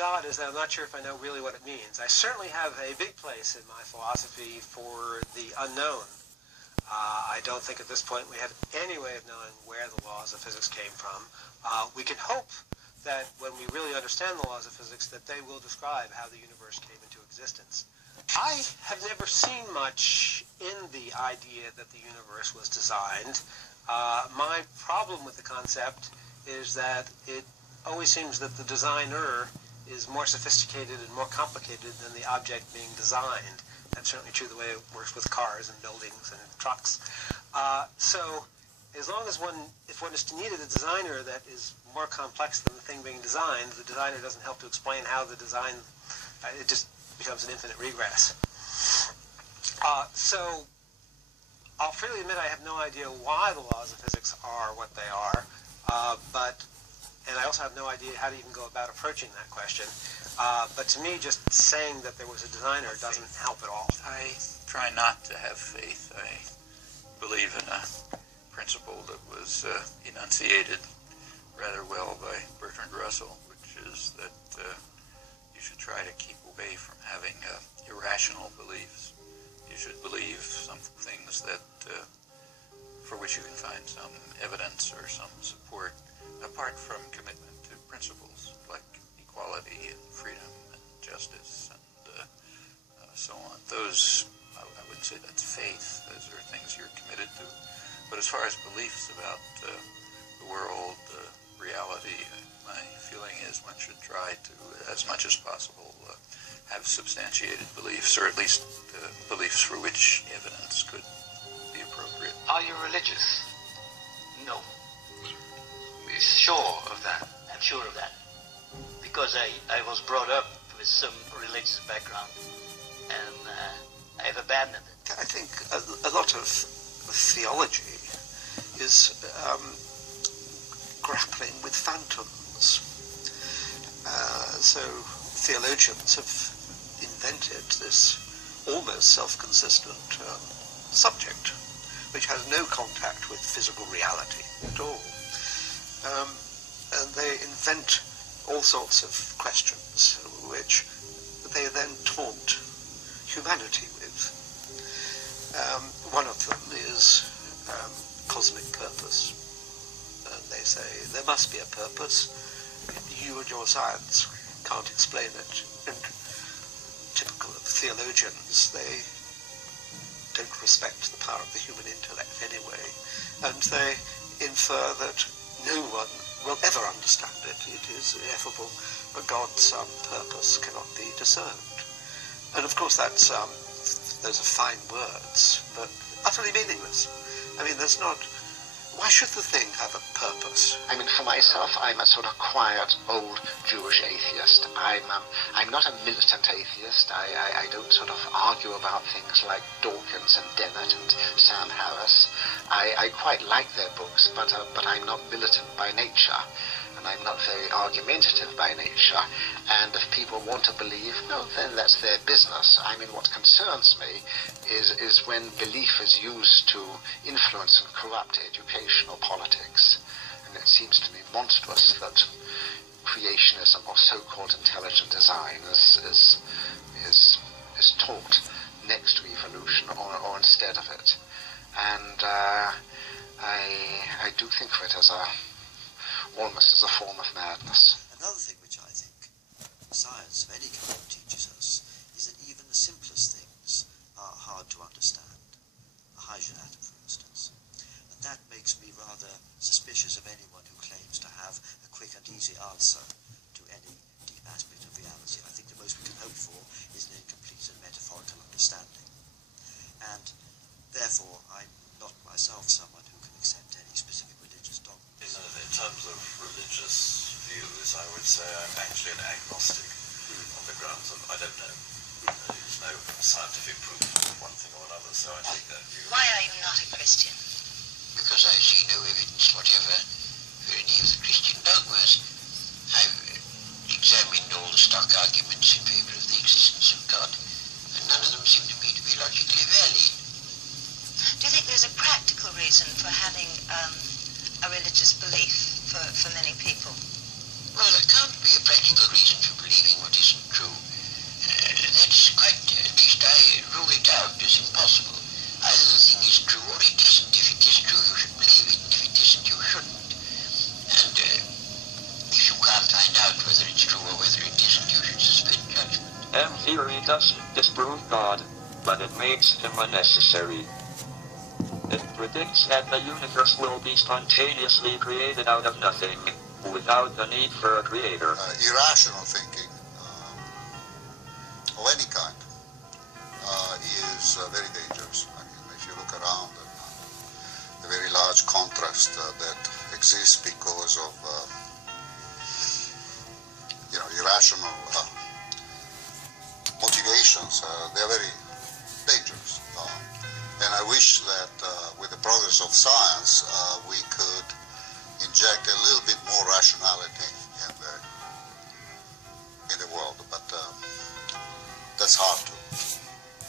God is that I'm not sure if I know really what it means. I certainly have a big place in my philosophy for the unknown. I don't think at this point we have any way of knowing where the laws of physics came from. We can hope that when we really understand the laws of physics, that they will describe how the universe came into existence. I have never seen much in the idea that the universe was designed. My problem with the concept is that it always seems that the designer is more sophisticated and more complicated than the object being designed. That's certainly true the way it works with cars and buildings and trucks. So as long as if one is to need a designer that is more complex than the thing being designed, the designer doesn't help to explain how the design, it just becomes an infinite regress. So I'll freely admit I have no idea why the laws of physics are what they are, and I also have no idea how to even go about approaching that question. But to me, just saying that there was a designer doesn't help at all. I try not to have faith. I believe in a principle that was enunciated rather well by Bertrand Russell, which is that you should try to keep away from having irrational beliefs. You should believe some things that for which you can find some evidence or some support, apart from commitment to principles like equality and freedom and justice and so on. Those, I wouldn't say that's faith. Those are things you're committed to. But as far as beliefs about the world, reality, my feeling is one should try to, as much as possible, have substantiated beliefs, or at least beliefs for which evidence could be appropriate. Are you religious? No. You're sure of that? I'm sure of that. Because I was brought up with some religious background, and I've abandoned it. I think a lot of theology is grappling with phantoms. So theologians have invented this almost self-consistent subject, which has no contact with physical reality at all. And they invent all sorts of questions which they then taunt humanity with. One of them is cosmic purpose. And they say there must be a purpose. You and your science can't explain it. And typical of theologians, they don't respect the power of the human intellect anyway. And they infer that no one will ever understand it. It is ineffable. God's purpose cannot be discerned. And of course those are fine words, but utterly meaningless. I mean, why should the thing have a purpose? I mean, for myself, I'm a sort of quiet, old Jewish atheist. I'm not a militant atheist. I don't sort of argue about things like Dawkins and Dennett and Sam Harris. I quite like their books, but I'm not militant by nature. And I'm not very argumentative by nature. And if people want to believe, no, then that's their business. I mean, what concerns me is when belief is used to influence and corrupt education or politics. And it seems to me monstrous that creationism or so-called intelligent design is taught next to evolution or instead of it. And I do think of it as almost as a form of madness. Another thing which I think science of any kind teaches us is that even the simplest things are hard to understand. A hydrogen atom, for instance. And that makes me rather suspicious of anyone who claims to have a quick and easy answer to any deep aspect of reality. I think the most we can hope for is an incomplete and metaphorical understanding. And therefore, I'm not myself someone who can accept any specific religious dogma. In terms of religious views, I would say I'm actually an agnostic on the grounds of I don't know. There's no scientific proof of one thing or another, so I take that view. Why are you not a Christian? Because I see no evidence whatever for any of the Christian dogmas. I've examined all the stock arguments in favour of the existence of God, and none of them seem to me to be logically valid. Do you think there's a practical reason for having a religious belief for many people? Well, there can't be a practical reason for believing M theory doesn't disprove God, but it makes him unnecessary. It predicts that the universe will be spontaneously created out of nothing, without the need for a creator. Irrational thinking of any kind is very dangerous. I mean, if you look around, the very large contrast that exists because of irrational motivations, they are very dangerous. And I wish that with the progress of science, we could inject a little bit more rationality in the world, but that's hard to.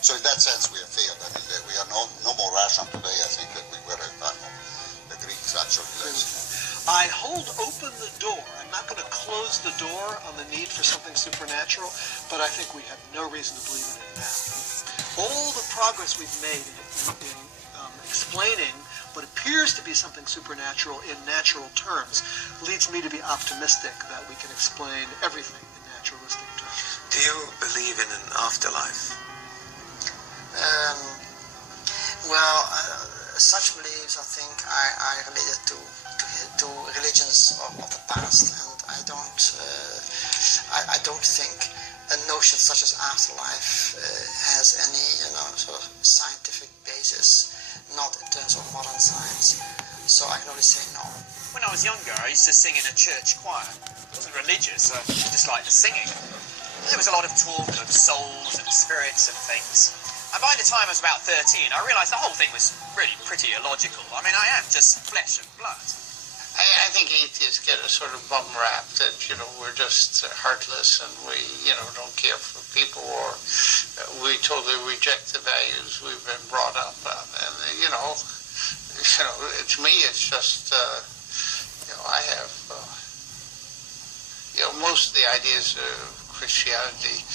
So in that sense, we have failed. I mean, we are no more rational today, I think, than we were at the time of the Greeks, actually. I hold open the door. I'm not going to close the door on the need for something supernatural, but I think we have no reason to believe in it now. All the progress we've made in explaining what appears to be something supernatural in natural terms leads me to be optimistic that we can explain everything in naturalistic terms. Do you believe in an afterlife? Such beliefs, I think, I related to religions of the past, and I don't think a notion such as afterlife has any, sort of scientific basis, not in terms of modern science. So I can only say no. When I was younger, I used to sing in a church choir. I wasn't religious, I just liked the singing. There was a lot of talk of souls and spirits and things. And by the time I was about 13, I realised the whole thing was really pretty illogical. I mean, I am just flesh and blood. I think atheists get a sort of bum rap that, we're just heartless and we, don't care for people, or we totally reject the values we've been brought up on. And, to me, it's just, I have, most of the ideas of Christianity,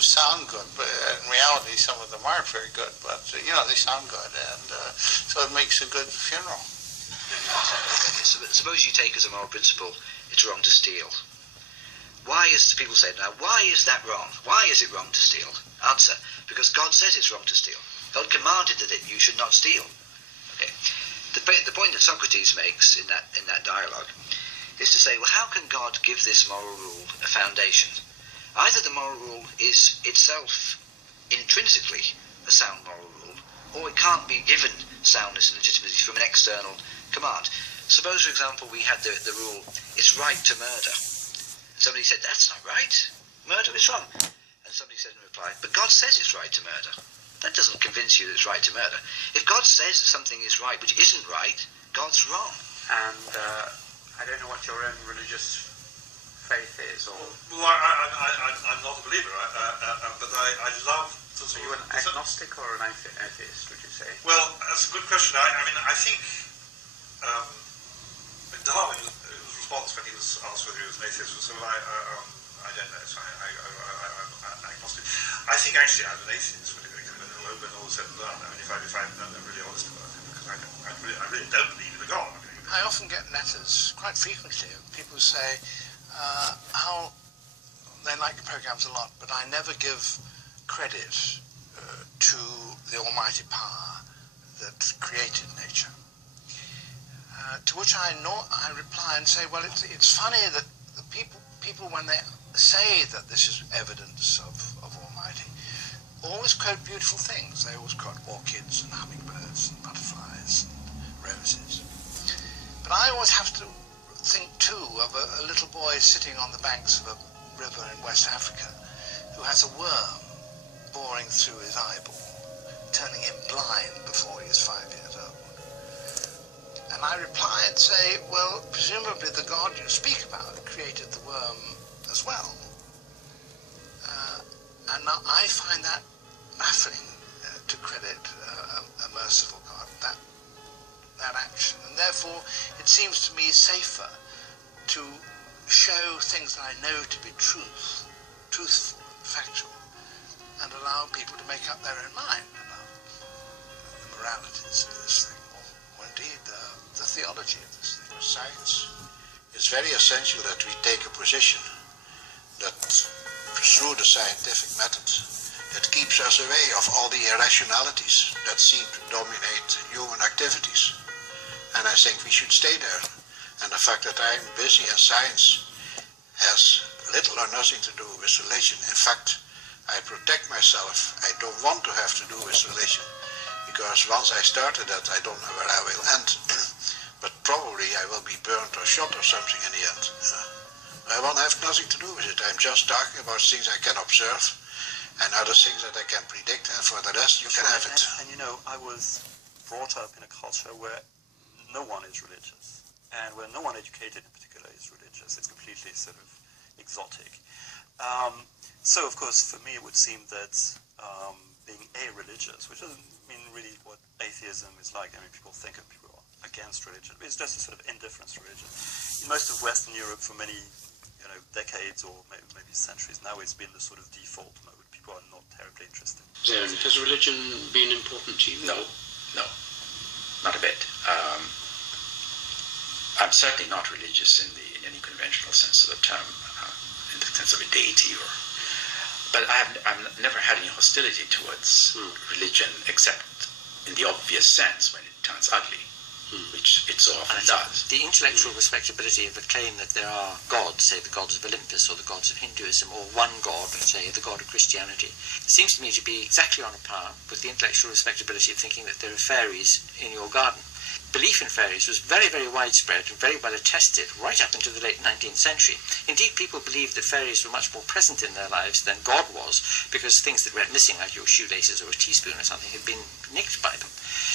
sound good, but in reality, some of them aren't very good, but, they sound good, and so it makes a good funeral. Okay, so suppose you take as a moral principle, it's wrong to steal. Why is, people say now, why is that wrong? Why is it wrong to steal? Answer, because God says it's wrong to steal. God commanded that you should not steal. Okay. The point that Socrates makes in that dialogue is to say, well, how can God give this moral rule a foundation? Either the moral rule is itself intrinsically a sound moral rule, or it can't be given soundness and legitimacy from an external command. Suppose, for example, we had the rule, it's right to murder. And somebody said, that's not right. Murder is wrong. And somebody said in reply, but God says it's right to murder. That doesn't convince you that it's right to murder. If God says that something is right which isn't right, God's wrong. And I don't know what your own religious faith is, or... Well, I'm not a believer, but I love... Are you an agnostic or an atheist, would you say? Well, that's a good question. I think Darwin, his response when he was asked whether he was an atheist was, I don't know, so I'm agnostic. I think actually I'm an atheist when all is said and done. If I'm really honest about it, because I really don't believe in a God. I often get letters, quite frequently, of people who say how they like programs a lot, but I never give credit to the almighty power that created nature. To which I reply and say, well, it's funny that the people when they say that this is evidence of almighty, always quote beautiful things. They always quote orchids and hummingbirds and butterflies and roses. But I always have to think too of a little boy sitting on the banks of a river in West Africa who has a worm boring through his eyeball, turning him blind before he is 5 years old. And I reply and say, well, presumably the God you speak about created the worm as well. And now I find that baffling to credit a merciful God, that action. And therefore, it seems to me safer to show things that I know to be truthful, factual, and allow people to make up their own mind about the moralities of this thing, or indeed the theology of this thing. Science, it's very essential that we take a position that through the scientific method that keeps us away of all the irrationalities that seem to dominate human activities. And I think we should stay there. And the fact that I'm busy in science has little or nothing to do with religion. In fact, I protect myself. I don't want to have to do with religion, because once I started that, I don't know where I will end. But probably I will be burned or shot or something in the end. I want to have nothing to do with it. I'm just talking about things I can observe and other things that I can predict, and for the rest you can have it. And you know, I was brought up in a culture where no one is religious, and where no one educated in particular is religious. It's completely sort of exotic. So of course for me it would seem that being a-religious, which doesn't mean really what atheism is like. I mean, people think of people against religion, but it's just a sort of indifference to religion. In most of Western Europe for many decades or maybe centuries now, it's been the sort of default mode. People are not terribly interested. Has religion been important to you? No, not a bit. I'm certainly not religious in any conventional sense of the term, in the sense of a deity, but I've never had any hostility towards religion, except in the obvious sense when it turns ugly, which it so often does. The intellectual respectability of a claim that there are gods, say the gods of Olympus or the gods of Hinduism, or one god, let's say the god of Christianity, seems to me to be exactly on a par with the intellectual respectability of thinking that there are fairies in your garden. Belief in fairies was very, very widespread and very well attested right up into the late 19th century. Indeed, people believed that fairies were much more present in their lives than God was, because things that went missing, like your shoelaces or a teaspoon or something, had been nicked by them.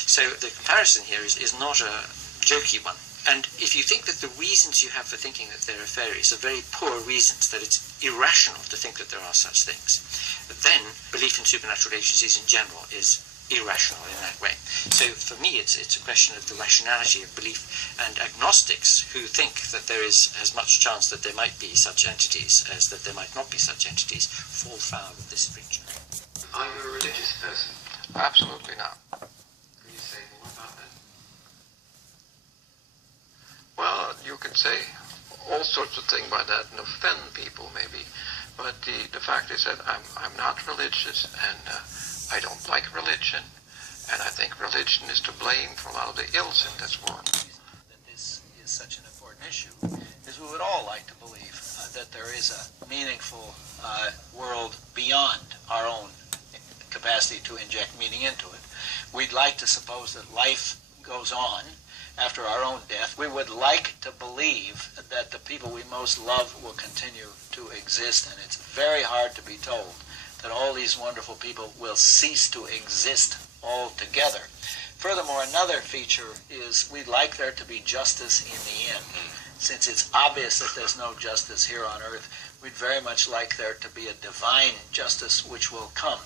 So the comparison here is not a jokey one. And if you think that the reasons you have for thinking that there are fairies are very poor reasons, that it's irrational to think that there are such things, then belief in supernatural agencies in general is irrational in that way. So for me it's a question of the rationality of belief, and agnostics who think that there is as much chance that there might be such entities as that there might not be such entities fall foul of this feature. Are you a religious person? Absolutely not. Can you say more about that? Well, you can say all sorts of things by that and offend people maybe, but the fact is that I'm not religious, and I don't like religion, and I think religion is to blame for a lot of the ills in this world. That this is such an important issue is we would all like to believe that there is a meaningful world beyond our own capacity to inject meaning into it. We'd like to suppose that life goes on after our own death. We would like to believe that the people we most love will continue to exist, and it's very hard to be told that all these wonderful people will cease to exist altogether. Furthermore, another feature is we'd like there to be justice in the end. Since it's obvious that there's no justice here on earth, we'd very much like there to be a divine justice which will come.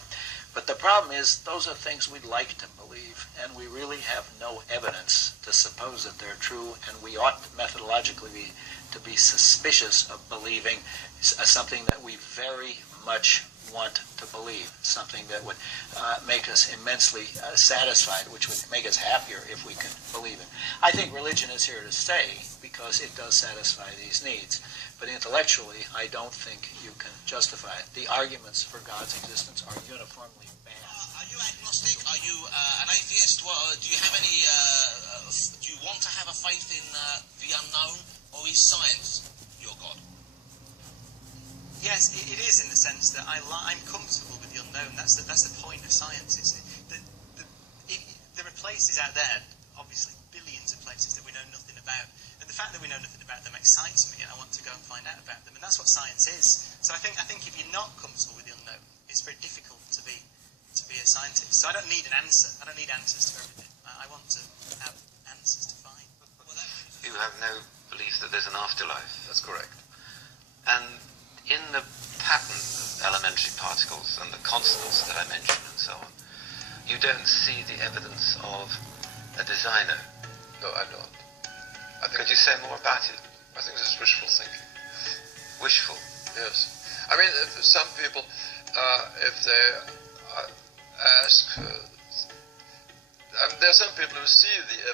But the problem is, those are things we'd like to believe, and we really have no evidence to suppose that they're true, and we ought methodologically to be suspicious of believing something that we very much want to believe, something that would make us immensely satisfied, which would make us happier if we could believe it. I think religion is here to stay because it does satisfy these needs, but intellectually I don't think you can justify it. The arguments for God's existence are uniformly bad. Are you agnostic? Are you an atheist? Do you have any? Do you want to have a faith in the unknown, or is science your God? Yes, it is in the sense that I'm comfortable with the unknown. That's the point of science. There are places out there, obviously billions of places that we know nothing about, and the fact that we know nothing about them excites me, and I want to go and find out about them. And that's what science is. So I think if you're not comfortable with the unknown, it's very difficult to be a scientist. So I don't need an answer. I don't need answers to everything. I want to have answers to find. You have no belief that there's an afterlife. That's correct. And in the pattern of elementary particles and the constants that I mentioned and so on, you don't see the evidence of a designer. No, I don't. Could you say more about it? I think this is wishful thinking. Wishful? Yes. I mean, if some people, if they ask, there are some people who see the evidence